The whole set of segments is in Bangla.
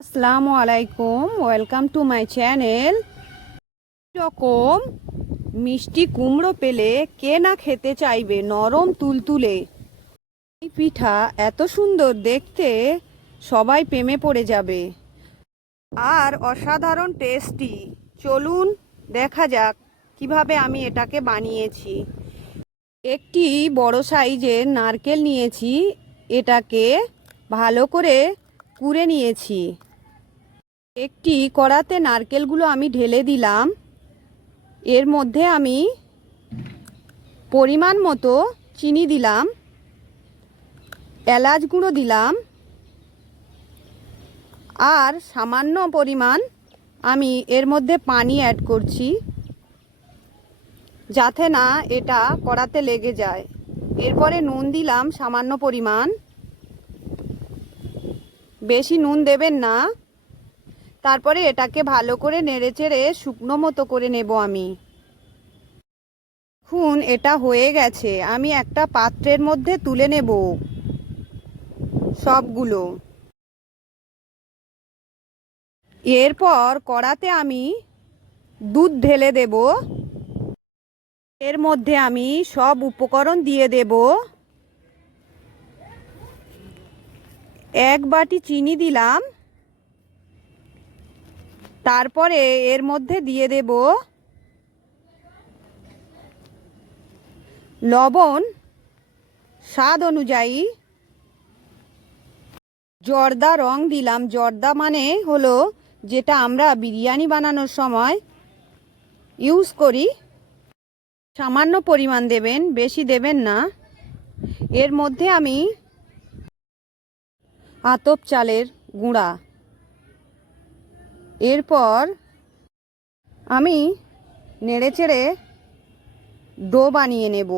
আসসালামু আলাইকুম, ওয়েলকাম টু মাই চ্যানেল। রকম মিষ্টি কুমড়ো পেলে কে না খেতে চাইবে, নরম তুলতুলে। এই পিঠা এত সুন্দর দেখতে, সবাই প্রেমে পড়ে যাবে আর অসাধারণ টেস্টি। চলুন দেখা যাক কিভাবে আমি এটাকে বানিয়েছি। একটি বড় সাইজের নারকেল নিয়েছি, এটাকে ভালো করে কুড়ে নিয়েছি। একটি কড়াতে নারকেলগুলো আমি ঢেলে দিলাম। এর মধ্যে আমি পরিমাণ মতো চিনি দিলাম, এলাচ গুঁড়ো দিলাম, আর সামান্য পরিমাণ আমি এর মধ্যে পানি অ্যাড করছি, যাতে না এটা কড়াতে লেগে যায়। এরপরে নুন দিলাম সামান্য পরিমাণ, বেশি নুন দেবেন না। তারপরে এটাকে ভালো করে নেড়েচেড়ে শুকনো মতো করে নেব আমি। এখন এটা হয়ে গেছে, আমি একটা পাত্রের মধ্যে তুলে নেব সবগুলো। এরপর কড়াতে আমি দুধ ঢেলে দেব। এর মধ্যে আমি সব উপকরণ দিয়ে দেব। এক বাটি চিনি দিলাম, তারপরে এর মধ্যে দিয়ে দেব লবণ স্বাদ অনুযায়ী। জর্দা রং দিলাম, জর্দা মানে হলো যেটা আমরা বিরিয়ানি বানানোর সময় ইউজ করি। সামান্য পরিমাণ দেবেন, বেশি দেবেন না। এর মধ্যে আমি আতপ চালের গুঁড়া। এরপর আমি নেড়েচেড়ে ডো বানিয়ে নেব।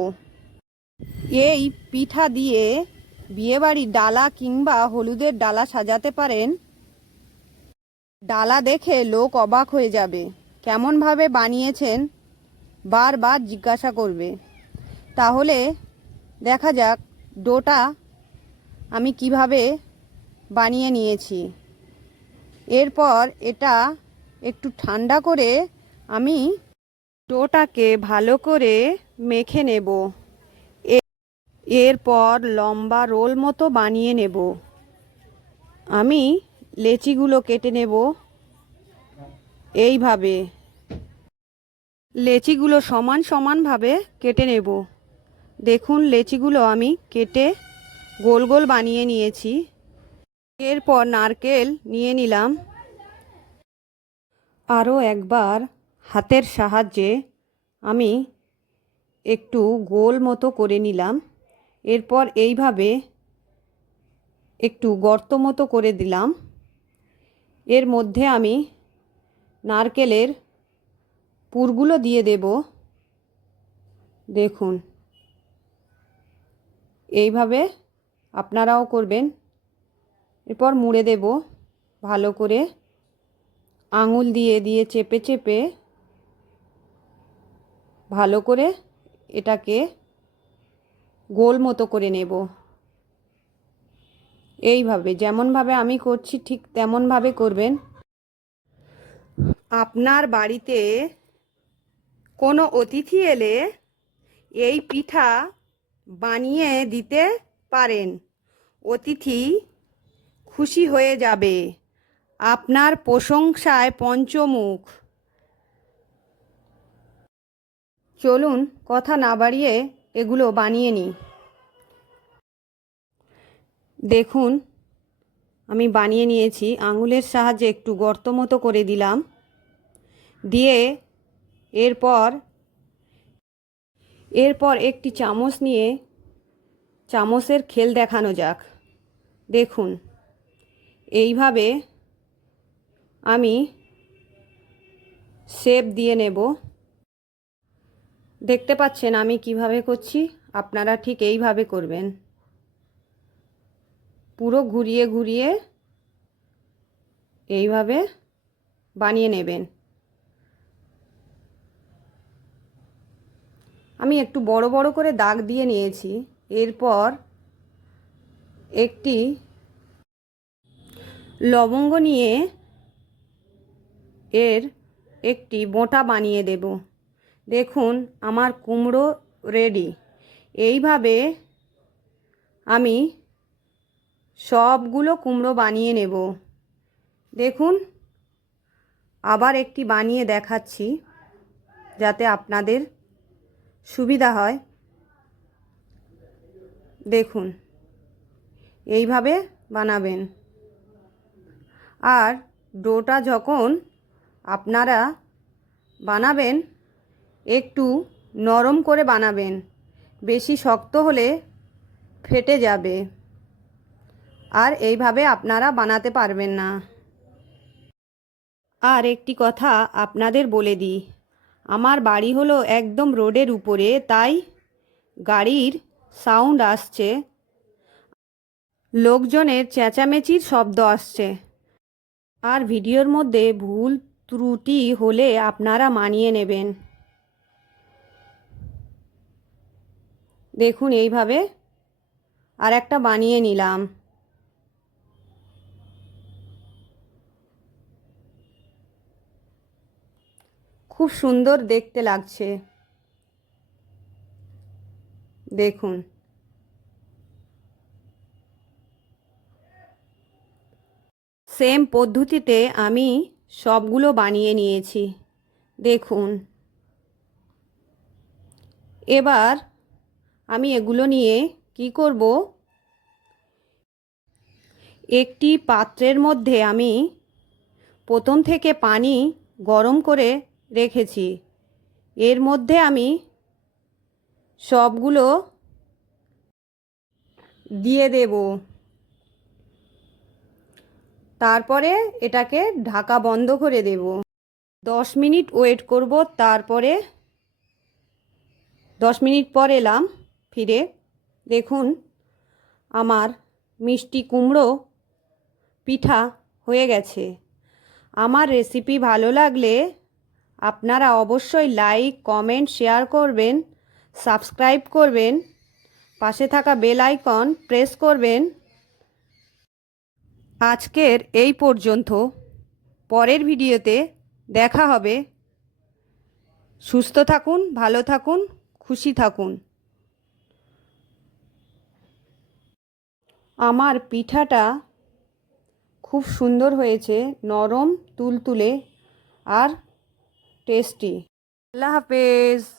এই পিঠা দিয়ে বিয়েবাড়ির ডালা কিংবা হলুদের ডালা সাজাতে পারেন। ডালা দেখে লোক অবাক হয়ে যাবে, কেমনভাবে বানিয়েছেন বারবার জিজ্ঞাসা করবে। তাহলে দেখা যাক ডোটা আমি কিভাবে বানিয়ে নিয়েছি। এরপর এটা একটু ঠান্ডা করে আমি ডোটাকে ভালো করে মেখে নেব। এরপর লম্বা রোল মতো বানিয়ে নেব। আমি লেচিগুলো কেটে নেব এইভাবে। লেচিগুলো সমান সমানভাবে কেটে নেব। দেখুন লেচিগুলো আমি কেটে গোল গোল বানিয়ে নিয়েছি। এরপর নারকেল নিয়ে নিলাম। আরও একবার হাতের সাহায্যে আমি একটু গোল মতো করে নিলাম। এরপর এইভাবে একটু গর্ত মতো করে দিলাম। এর মধ্যে আমি নারকেলের পুরগুলো দিয়ে দেব। দেখুন এইভাবে আপনারাও করবেন। এরপর মুড়ে দেব ভালো করে, আঙুল দিয়ে দিয়ে চেপে চেপে ভালো করে এটাকে গোল মতো করে নেব। এইভাবে যেমনভাবে আমি করছি ঠিক তেমনভাবে করবেন। আপনার বাড়িতে কোনো অতিথি এলে এই পিঠা বানিয়ে দিতে পারেন। অতিথি খুশি হয়ে যাবে, আপনার প্রশংসায় পঞ্চমুখ। চলুন কথা না বাড়িয়ে এগুলো বানিয়ে নিই। দেখুন আমি বানিয়ে নিয়েছি। আঙুলের সাহায্যে একটু গর্ত মতো করে দিলাম, দিয়ে এরপর একটি চামচ নিয়ে চামচের খেল দেখানো যাক। দেখুন এইভাবে আমি শেপ দিয়ে নেব। দেখতে পাচ্ছেন আমি কিভাবে করছি, আপনারা ঠিক এইভাবে করবেন। পুরো ঘুরিয়ে ঘুরিয়ে এইভাবে বানিয়ে নেবেন। আমি একটু বড় বড় করে দাগ দিয়ে নিয়েছি। এরপর একটি লবঙ্গ নিয়ে এর একটি বোঁটা বানিয়ে দেব। দেখুন আমার কুমড়ো রেডি। এইভাবে আমি সবগুলো কুমড়ো বানিয়ে নেব। দেখুন আবার একটি বানিয়ে দেখাচ্ছি যাতে আপনাদের সুবিধা হয়। দেখুন এইভাবে বানাবেন। আর ডোটা যখন আপনারা বানাবেন একটু নরম করে বানাবেন, বেশি শক্ত হলে ফেটে যাবে আর এইভাবে আপনারা বানাতে পারবেন না। আর একটি কথা আপনাদের বলে দিই, আমার বাড়ি হলো একদম রোডের উপরে, তাই গাড়ির সাউন্ড আসছে, লোকজনের চেঁচামেচির শব্দ আসছে। আর ভিডিওর মধ্যে ভুল ত্রুটি হলে আপনারা মানিয়ে নেবেন। দেখুন এইভাবে আর একটা বানিয়ে নিলাম। খুব সুন্দর দেখতে লাগছে। দেখুন সেম পদ্ধতিতে আমি সবগুলো বানিয়ে নিয়েছি। দেখুন এবার আমি এগুলো নিয়ে কি করব, একটি পাত্রের মধ্যে আমি প্রথম থেকে পানি গরম করে রেখেছি। এর মধ্যে আমি সবগুলো দিয়ে দেব। তারপরে এটাকে ঢাকা বন্ধ করে দেব। 10 মিনিট ওয়েট করব। তারপরে 10 মিনিট পর এলাম ফিরে। দেখুন আমার মিষ্টি কুমড়ো পিঠা হয়ে গেছে। আমার রেসিপি ভালো লাগলে আপনারা অবশ্যই লাইক, কমেন্ট, শেয়ার করবেন, সাবস্ক্রাইব করবেন, পাশে থাকা বেল আইকন প্রেস করবেন। আজকের এই পর্যন্ত। পরের ভিডিওতে দেখা হবে। সুস্থ থাকুন, ভালো থাকুন, খুশি থাকুন। আমার পিঠাটা খুব সুন্দর হয়েছে, নরম তুলতুলে আর টেস্টি। আল্লাহ হাফেজ।